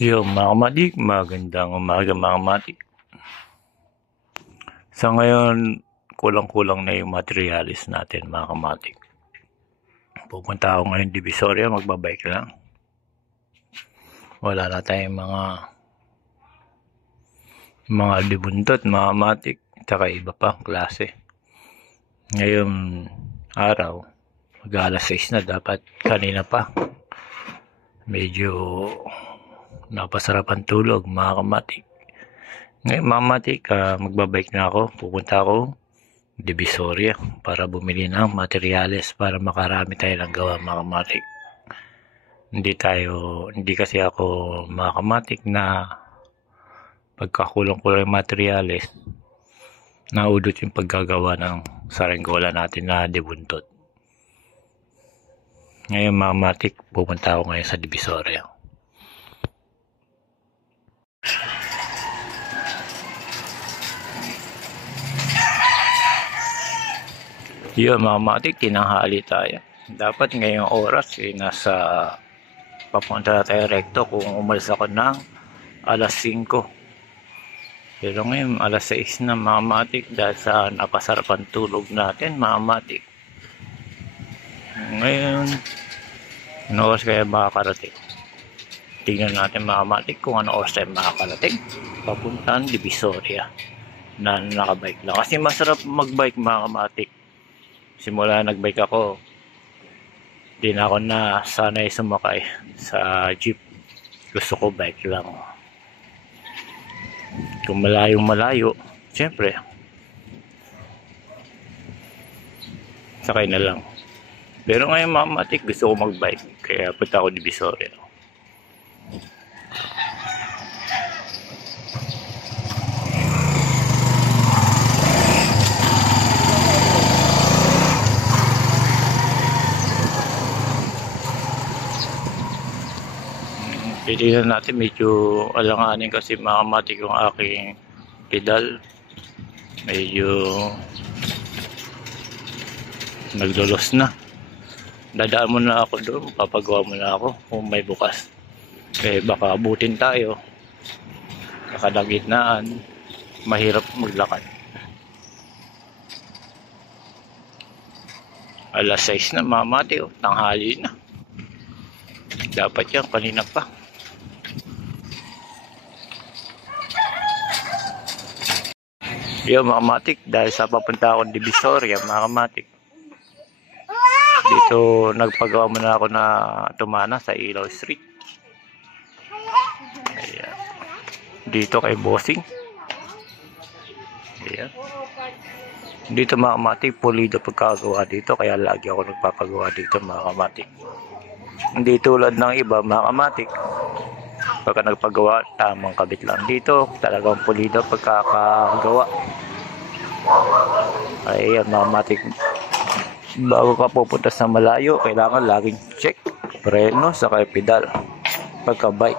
Yo, mga kamatik, magandang umaga mga kamatik. Sa ngayon, kulang-kulang na yung materialis natin mga kamatik. Pupunta ako ngayon Divisoria, magbabike lang. Wala na tayong mga libundot mga kamatik, tsaka iba pa klase. Ngayong araw, mag-alas 6 na, dapat kanina pa. Medyo napasarapan tulog mga kamatik. Ngayon mga kamatik, magbabike na ako. Pupunta ako Divisoria para bumili ng materyales para makarami tayo ng gawa mga kamatik. Hindi kasi ako mga kamatik na pagkakulang-kulang yung materyales, naudot yung paggagawa ng saranggola natin na debuntot. Ngayon mga kamatik, pupunta ako ngayon sa Divisoria. Yun mga kamatik, tinanghali tayo. Dapat ngayong oras nasa papunta na tayo rekto kung umalis ako ng alas 5. Pero ngayon alas 6 na mga kamatik dahil sa napasarapan tulog natin mga kamatik. Ngayon, ano oras kaya makakarating? Tingnan natin mga kamatik kung ano oras tayo makakarating papuntang Divisoria na nakabike lang. Kasi masarap magbike mga kamatik. Simula nagbike ako, di na ako na sanay sumakay sa jeep. Gusto ko bike lang. Kung malayo, siyempre, sakay na lang. Pero ngayon mga kamatik, gusto ko magbike. Kaya punta ako Divisoria. Pilihan natin, medyo alanganin kasi mga kamatik yung aking pedal. Medyo naglulos na. Dadaan muna ako doon, papagawa muna ako kung may bukas. Baka abutin tayo. Nakadagitnaan, mahirap maglakad. Alas 6 na mga kamatik, tanghali na. Dapat yan, kanina pa. Yung mga kamatik, dahil sa papunta akong Divisoria mga kamatik, dito nagpagawa muna ako na tumana sa Ilaw Street. Ayan. Dito kay Bossing. Ayan. Dito mga kamatik, pulido pagkagawa dito, kaya lagi ako nagpapagawa dito mga kamatik. Hindi tulad ng iba mga kamatik, pagka nagpagawa, tamang kabit lang. Dito talagang pulido pagkakagawa. Ayan mga kamatik, bago ka pupunta sa malayo, kailangan laging check preno saka pedal pagka bike.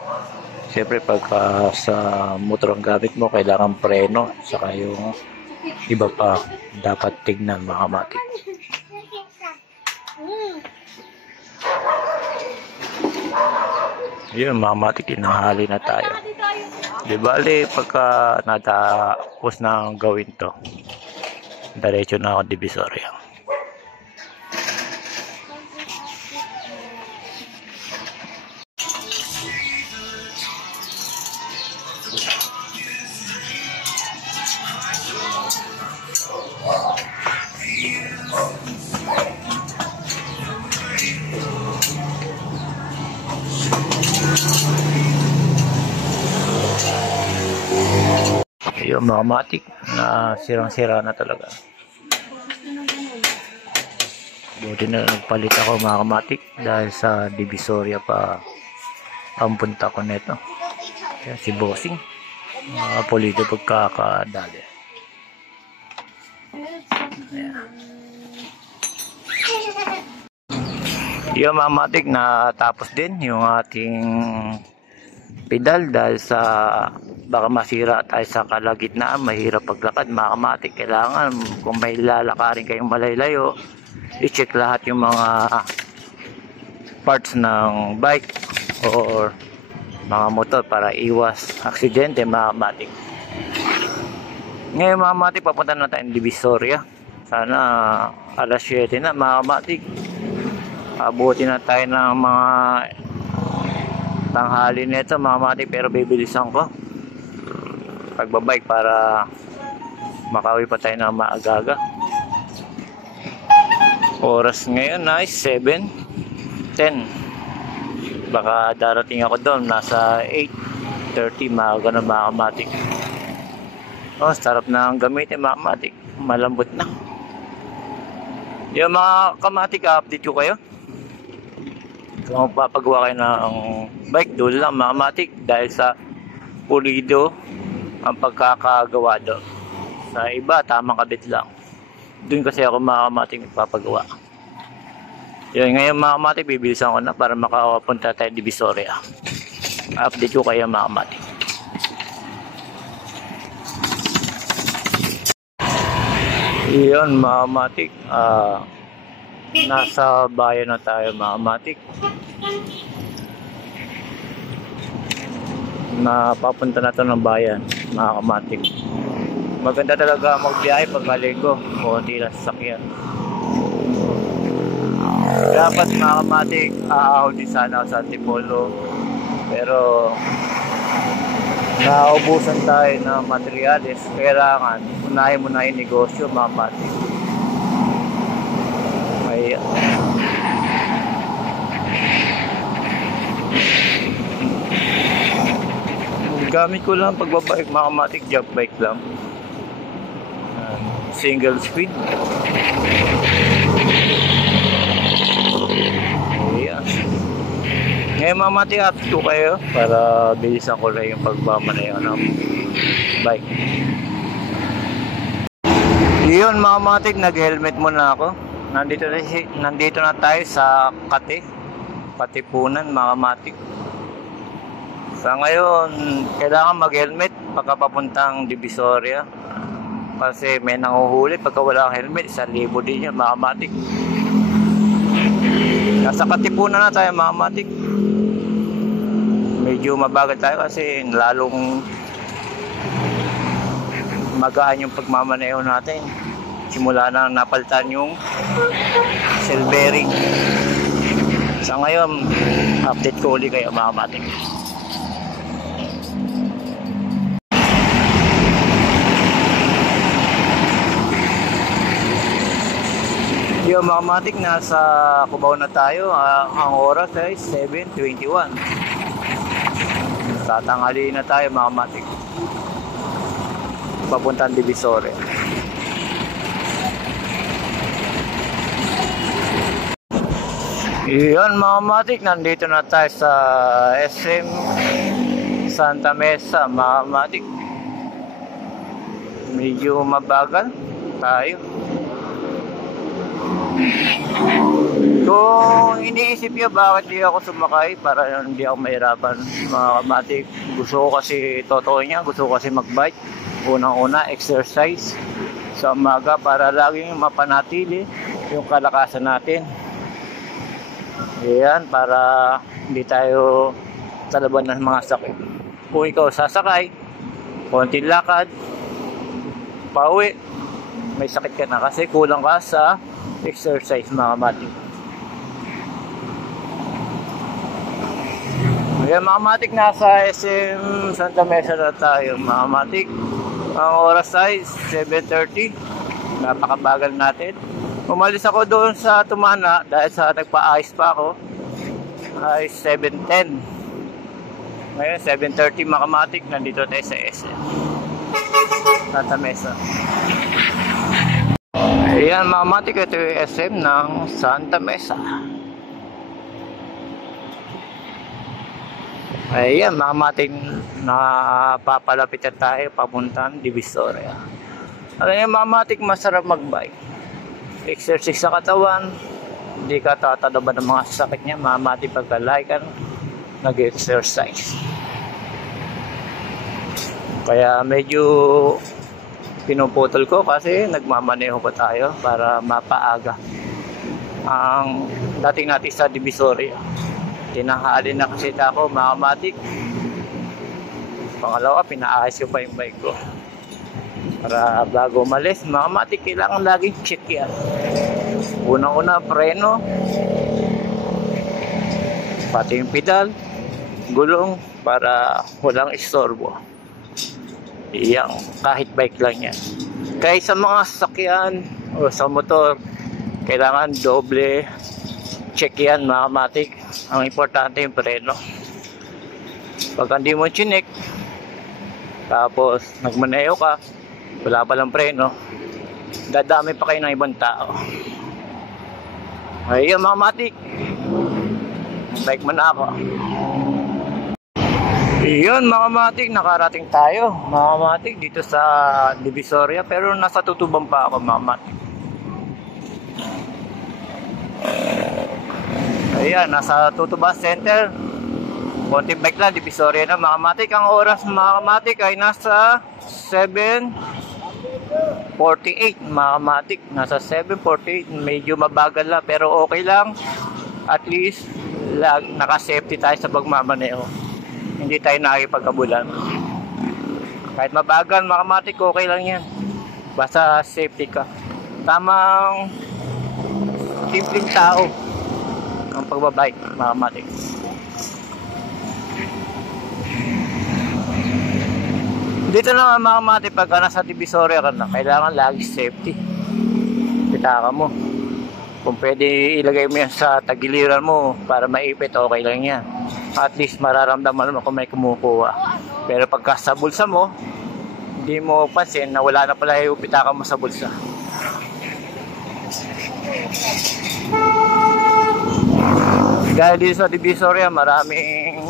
Siyempre pagka sa motor ang gamit mo, kailangan preno saka yung iba pa dapat tignan mga kamatik. Yun mga kamatik, tinanghali na tayo. Di bali pagka natapos na gawin to, diretso na ako Divisoria. Ayun mga kamatik, na sirang-sira na talaga. Buti na nagpalit ako mga kamatik dahil sa Divisoria pa ang punta ko neto. Kaya si Bossing, pulido pagkakadali. Ayan. Yung mga kamatik, natapos din yung ating pedal dahil sa baka masira tayo sa kalagitnaan, mahirap paglakad mga kamatik. Kailangan kung may lalakarin kayong malaylayo, i-check lahat yung mga parts ng bike or mga motor para iwas aksidente mga kamatik. Ngayon mga kamatik, papunta na tayong Divisoria. Sana alas 7 na mga kamatik. Abuti na tayo ng mga tanghali nito mga kamatik, pero bibilisan ko pagbabike para makauwi pa tayo ng maaga-aga. Oras ngayon ay 7:10. Baka darating ako doon nasa 8:30, maaga na mga kamatik. Oh, sarap na ang gamitin mga kamatik, malambot na. Yung mga kamatik, update ko kayo kung papagawa kayo ng bike. Doon lang mga kamatik, dahil sa pulido ang pagkakagawa doon. Sa iba, tamang kabit lang. Doon kasi ako mga kamatik nagpapagawa. Yun, ngayon mga kamatik, bibilisan ko na para makapunta tayo Divisoria. Update ko kayo mga kamatik. Yun mga kamatik, nasa bayan na tayo mga kamatik. Napapunta na to ng bayan mga kamatik. Maganda talaga magbiyahe pag maligo, konti lang sasakyan. Dapat mga kamatik, aahon din sana ako sa Antipolo, pero naubusan tayo ng materyales. Kailangan unahin mo na yung negosyo mga kamatik. Ay, gamit ko lang pagbabike mga kamatik, job bike lang, single speed. Ayan. Ngayon mga kamatik, update ko kayo para bilisan ko lang yung pagmamaneho ng bike. Yun mga kamatik, nag-helmet muna ako. Nandito na tayo sa Katipunan mga kamatik. Sa ngayon, kailangan mag-helmet pagkapapuntang Divisoria. Kasi may nanguhuli pagka wala kang helmet, 1,000 din yun mga kamatik. Nasa Katipunan na tayo mga kamatik. Medyo mabagal tayo kasi lalong magaan yung pagmamaneho natin. Simula na napalitan yung cell bearing. Sa ngayon, update ko ulit kayo mga kamatik. Yung mga kamatik, nasa Cubao na tayo. Ang oras ay 7:21. Tatanghali na tayo mga kamatik, papuntang Divisoria. Iyon mga kamatik, nandito na tayo sa SM Santa Mesa mga kamatik. Medyo mabagal tayo. Kung iniisip niyo bakit di ako sumakay para hindi ako mahirapan mga kamatik, gusto ko kasi, totoo niya, gusto ko kasi magbike. Unang-una, exercise sa umaga para laging mapanatili yung kalakasan natin. Ayan, para hindi tayo talaban ng mga sakit. Kung ikaw sasakay, konting lakad, pauwi, may sakit ka na kasi kulang ka sa exercise mga kamatik. Ayan mga kamatik, nasa SM Santa Mesa na tayo mga kamatik. Ang oras ay 7:30. Napakabagal natin. Umalis ako doon sa Tumana dahil sa nagpa-ayos pa ako ay 7:10. Ngayon 7:30 mga kamatik, nandito tayo sa SM Santa Mesa. Ayan mga kamatik, ito yung SM ng Santa Mesa. Ayan mga kamatik, napapalapit na tayo papuntang Divisoria. Ayan mga kamatik, masarap magbike. Exercise sa katawan, hindi ka tatalaban ng mga sakit niya mga kamatik pagkalay ka nag-exercise. Kaya medyo pinuputol ko kasi nagmamaneho pa tayo para mapaaga ang dating natin sa Divisoria. Tinanghali na kasi ako mga kamatik. Pangalawa, pinaayos ko pa yung bike ko. Para bago umalis, mga kamatik, kailangan laging check yan. Unang-una, preno. Pati yung pedal, gulong, para walang istorbo. Iyang, kahit bike lang yan. Kaya sa mga sasakyan o sa motor, kailangan doble check yan, mga kamatik. Ang importante yung preno. Pag hindi mo chinek, tapos nagmaneho ka, wala palang preno, dadami pa kayo ng ibang tao. Ayun, mga kamatik, bike man ako. Iyon, mga kamatik, nakarating tayo, mga kamatik, dito sa Divisoria, pero nasa Tutuban pa ako, mga kamatik. Ayan, nasa Tutuban Center. Konting bike lang, Divisoria na, mga kamatik. Ang oras, mga kamatik, ay nasa 7:48, mga kamatik. Nasa 7:48, medyo mabagal lang, pero okay lang. At least, naka-safety tayo sa pagmamaneho. Hindi tayo nakikipagkabulan. Kahit mabagal, mga kamatik, okay lang yan. Basta safety ka. Tamang simpleng tao ang pagbabike, mga kamatik. Dito naman, mga kamatik, pagka nasa Divisoria ka na, kailangan lagi safety. Kita ka mo. Kung pwede ilagay mo yan sa tagiliran mo para maipit, okay lang yan. At least mararamdaman mo kung may kumukuha. Pero pagka sa bulsa mo, hindi mo pansin na wala na pala yung pitaka mo sa bulsa. Dahil dito sa Divisoria, maraming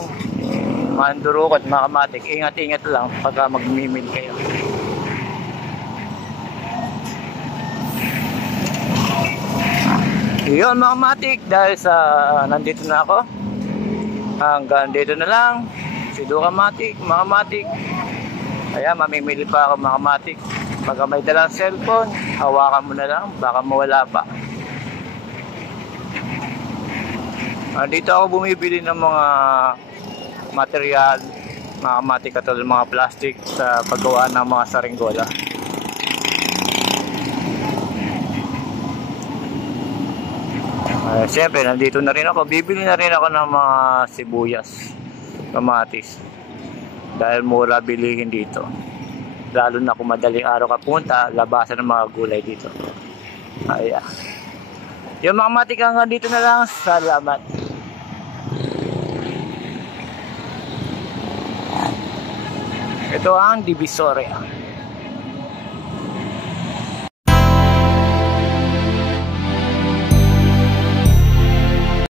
mandurukot, mga kamatik. Ingat-ingat lang pagka magmimil kayo. Yun, mga kamatik, dahil sa nandito na ako, hanggang dito na lang. Sido kamatik, mga kamatik. Ayan, mamimili pa ako, mga kamatik. Pagka may dalang cellphone, hawakan mo na lang, baka mawala pa. Dito ako bumibili ng mga material, mga kamatik, katulad mga plastic sa paggawa ng mga saringgola. Siyempre, nandito na rin ako. Bibili na rin ako ng mga sibuyas, kamatis. Dahil mura bilihin dito. Lalo na kung madaling araw ka punta, labasan ng mga gulay dito. Ayan. Yung mga kamatik, hanggang dito na lang. Salamat. Ito ang Divisoria.